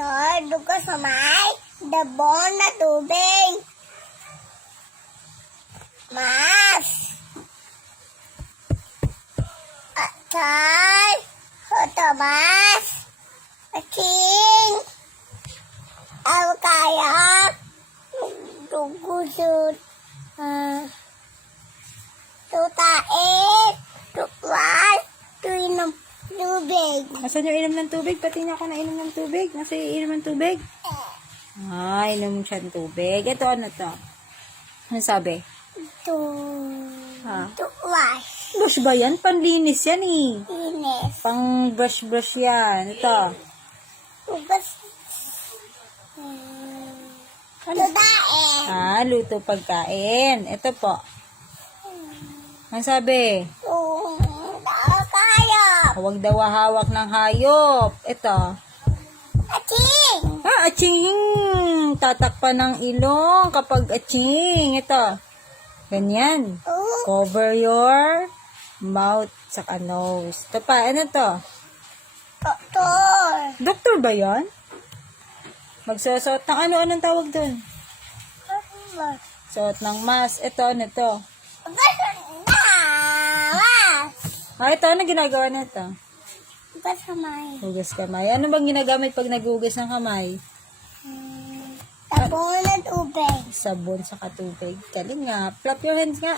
Sir, dugo sa may dabon na tubig. Mas. Sir, Tomas. Ating. Aw kaya. Dugo sud. Tutain. Tukwas. Tuinom tubig. Nasaan yung inom ng tubig? Pati na ako na inom ng tubig. Nasa yung inom ng tubig? Inom siya ng tubig. Ito, ano to? Ano sabi? Tukwas. Brush ba yan? Panlinis yan eh. Inis. Pang brush yan. Ito. Tugas. Tutain. Luto pagkain. Ito po. Ano sabi? Kaya. Huwag daw hawak ng hayop. Ito. Ating. Aching! Tatakpan ng ilong kapag aching. Ito. Ganyan. Cover your mouth saka nose. Ito pa. Ano to? Doktor. Doktor ba yan? Magsusot ng ano? Anong tawag dun? Suot ng mask. Ito. Ano to? Ito. Ano ginagawa nito? Hugas kamay. Hugas kamay. Ano bang ginagamit pag naghugas ng kamay? Sabon at tubig. Sabon sa tubig. Galing nga. Flap your hands nga.